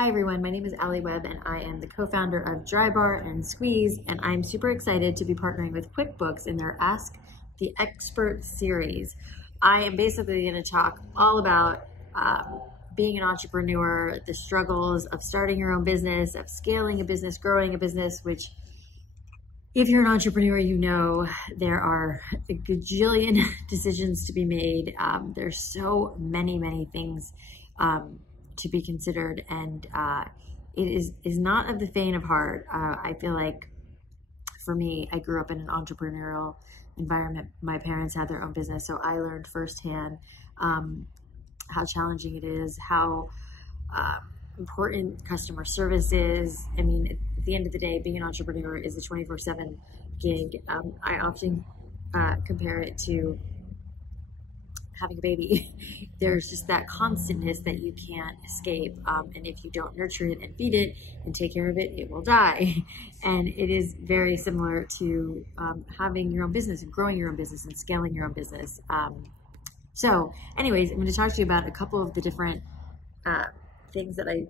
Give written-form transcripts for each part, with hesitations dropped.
Hi everyone, my name is Alli Webb and I am the co-founder of DryBar and Squeeze, and I'm super excited to be partnering with QuickBooks in their Ask the Expert series. I am basically going to talk all about being an entrepreneur, the struggles of starting your own business, of scaling a business, growing a business, which if you're an entrepreneur, you know there are a gajillion decisions to be made. There's so many things to be considered, and it is not of the faint of heart. I feel like for me, I grew up in an entrepreneurial environment. My parents had their own business, so I learned firsthand how challenging it is, how important customer service is. I mean, at the end of the day, being an entrepreneur is a 24/7 gig. I often compare it to having a baby. There's just that constantness that you can't escape. And if you don't nurture it and feed it and take care of it, it will die. And it is very similar to having your own business and growing your own business and scaling your own business. So anyways, I'm going to talk to you about a couple of the different things that I'm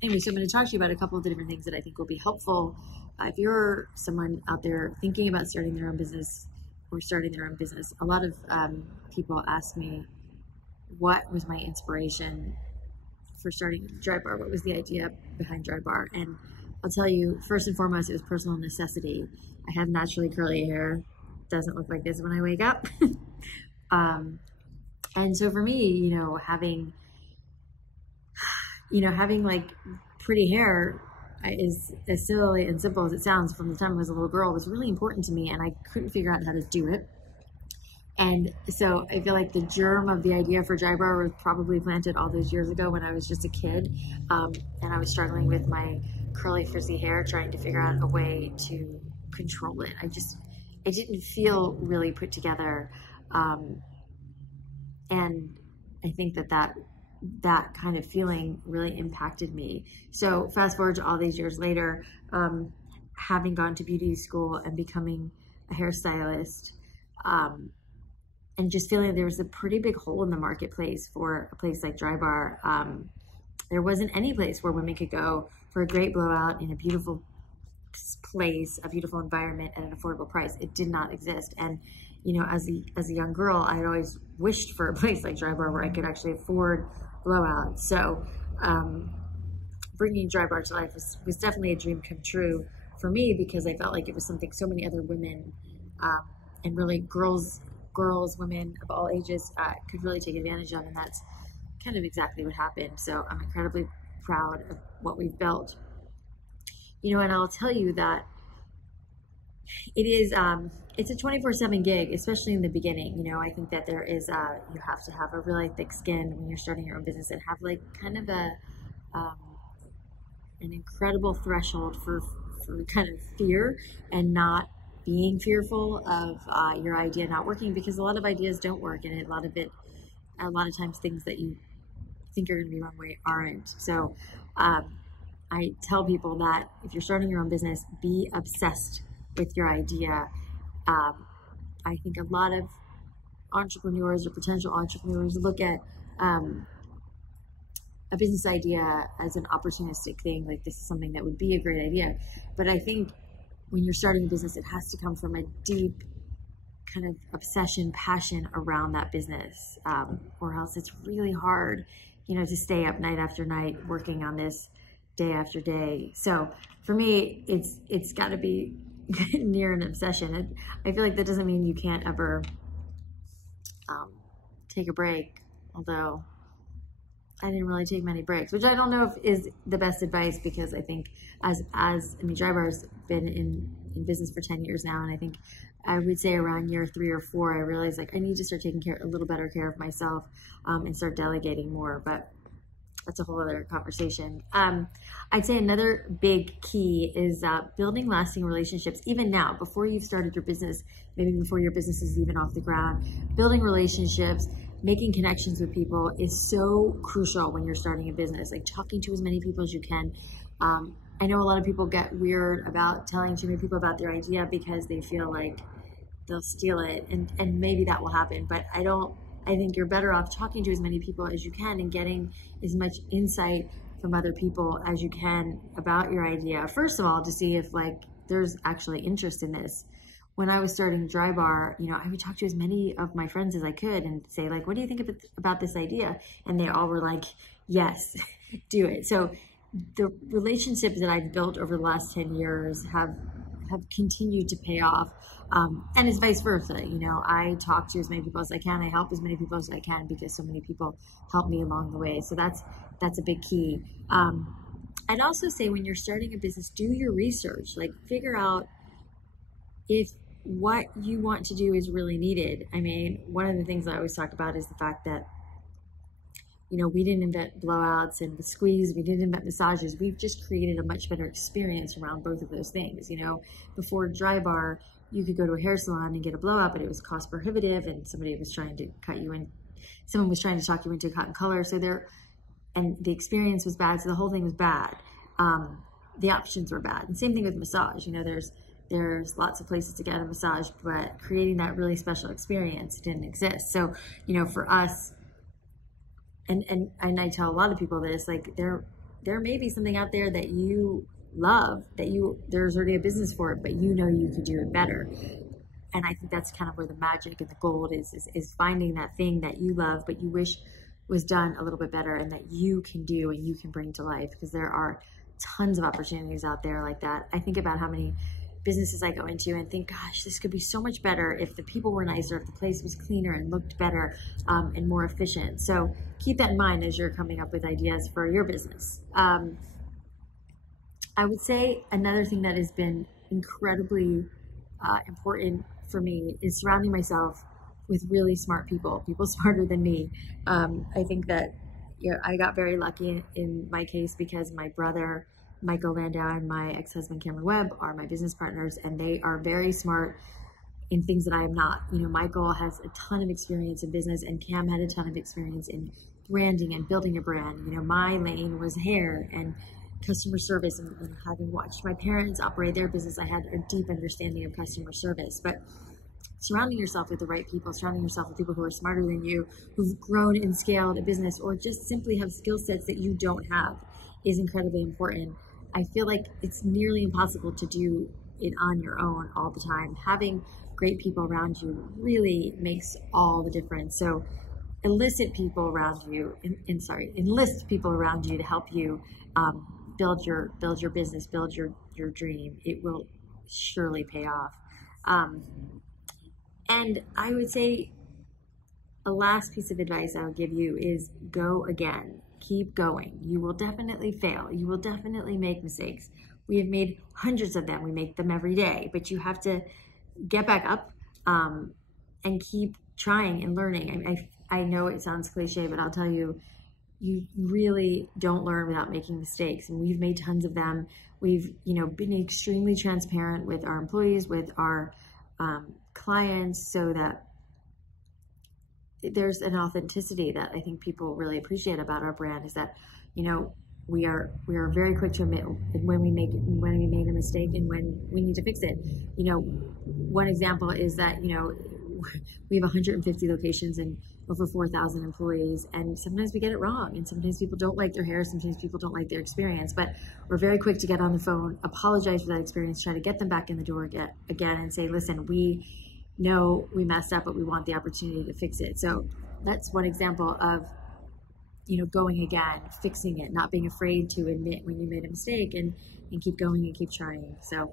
going to talk to you about a couple of the different things that I think will be helpful if you're someone out there thinking about starting their own business or starting their own business. A lot of people ask me, what was my inspiration for starting DryBar? What was the idea behind DryBar? And I'll tell you, first and foremost, it was personal necessity. I have naturally curly hair. Doesn't look like this when I wake up. And so for me, having like pretty hair is as silly and simple as it sounds. From the time I was a little girl, was really important to me, and I couldn't figure out how to do it. And so I feel like the germ of the idea for DryBar was probably planted all those years ago when I was just a kid, and I was struggling with my curly frizzy hair, trying to figure out a way to control it. I didn't feel really put together, and I think that kind of feeling really impacted me. So fast forward to all these years later, having gone to beauty school and becoming a hairstylist, and just feeling there was a pretty big hole in the marketplace for a place like DryBar. There wasn't any place where women could go for a great blowout in a beautiful place, a beautiful environment at an affordable price. It did not exist. And as a young girl, I had always wished for a place like DryBar where I could actually afford blowouts. So bringing DryBar to life was definitely a dream come true for me, because I felt like it was something so many other women and really girls, women of all ages could really take advantage of, and that's kind of exactly what happened. So I'm incredibly proud of what we've built. And I'll tell you that it is it's a 24/7 gig, especially in the beginning. I think that there is you have to have a really thick skin when you're starting your own business, and have like kind of an incredible threshold for kind of fear, and not being fearful of your idea not working, because a lot of ideas don't work, and a lot of times things that you think are going to be one way aren't. So I tell people that if you're starting your own business, be obsessed with your idea. I think a lot of entrepreneurs or potential entrepreneurs look at a business idea as an opportunistic thing, like this is something that would be a great idea. But I think when you're starting a business, it has to come from a deep kind of obsession, passion around that business, or else it's really hard, to stay up night after night working on this day after day. So for me, it's got to be near an obsession. I feel like that doesn't mean you can't ever take a break, although I didn't really take many breaks, which I don't know if is the best advice, because I think DryBar's been in business for 10 years now, and I think I would say around year 3 or 4, I realized like I need to start taking a little better care of myself, and start delegating more, but that's a whole other conversation. I'd say another big key is building lasting relationships, even now, before you've started your business, maybe before your business is even off the ground. Building relationships, making connections with people is so crucial when you're starting a business, like talking to as many people as you can. I know a lot of people get weird about telling too many people about their idea because they feel like they'll steal it, and maybe that will happen, but I think you're better off talking to as many people as you can and getting as much insight from other people as you can about your idea. First of all, to see if like there's actually interest in this. When I was starting DryBar, you know, I would talk to as many of my friends as I could and say like, what do you think about this idea? And they all were like, yes, do it. So the relationships that I've built over the last 10 years have continued to pay off. And it's vice versa. You know, I talk to as many people as I can. I help as many people as I can because so many people help me along the way. So that's a big key. I'd also say when you're starting a business, do your research, like figure out if what you want to do is really needed. I mean, one of the things I always talk about is the fact that, you know, we didn't invent blowouts and the squeeze, we didn't invent massages. We've just created a much better experience around both of those things. You know, before DryBar, you could go to a hair salon and get a blowout, but it was cost prohibitive and somebody was trying to someone was trying to talk you into a cotton color. So and the experience was bad. So the whole thing was bad. The options were bad. And same thing with massage. You know, there's lots of places to get a massage, but creating that really special experience didn't exist. So, you know, for us, and I tell a lot of people this, like there may be something out there that you love, there's already a business for it, but you know you could do it better. And I think that's kind of where the magic and the gold is finding that thing that you love, but you wish was done a little bit better and that you can do and you can bring to life, because there are tons of opportunities out there like that. I think about how many businesses I go into and think, gosh, this could be so much better if the people were nicer, if the place was cleaner and looked better and more efficient. So keep that in mind as you're coming up with ideas for your business. I would say another thing that has been incredibly important for me is surrounding myself with really smart people smarter than me. I think that, you know, I got very lucky in my case because my brother Michael Landau and my ex-husband Cameron Webb are my business partners, and they are very smart in things that I am not. You know, Michael has a ton of experience in business, and Cam had a ton of experience in branding and building a brand. You know, my lane was hair and customer service, and having watched my parents operate their business, I had a deep understanding of customer service. But surrounding yourself with the right people, surrounding yourself with people who are smarter than you, who've grown and scaled a business, or just simply have skill sets that you don't have, is incredibly important. I feel like it's nearly impossible to do it on your own all the time. Having great people around you really makes all the difference. So enlist people around you to help you build your business, build your dream. It will surely pay off. And I would say a last piece of advice I would give you is go again. Keep going. You will definitely fail. You will definitely make mistakes. We have made hundreds of them. We make them every day, but you have to get back up and keep trying and learning. I know it sounds cliche, but I'll tell you, you really don't learn without making mistakes. And we've made tons of them. We've, you know, been extremely transparent with our employees, with our clients, so that there's an authenticity that I think people really appreciate about our brand, is that, you know, we are very quick to admit when we made a mistake and when we need to fix it. You know, one example is that, you know, we have 150 locations and over 4,000 employees, and sometimes we get it wrong, and sometimes people don't like their hair, sometimes people don't like their experience, but we're very quick to get on the phone, apologize for that experience, try to get them back in the door again and say, listen, we know we messed up, but we want the opportunity to fix it. So that's one example of, you know, going again, fixing it, not being afraid to admit when you made a mistake, and keep going and keep trying. So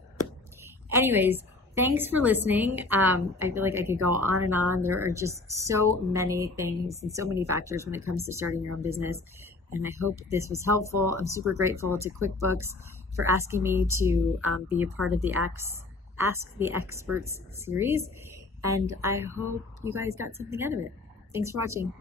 anyways, thanks for listening. I feel like I could go on and on. There are just so many things and so many factors when it comes to starting your own business. And I hope this was helpful. I'm super grateful to QuickBooks for asking me to be a part of the Ask the Experts series. And I hope you guys got something out of it. Thanks for watching.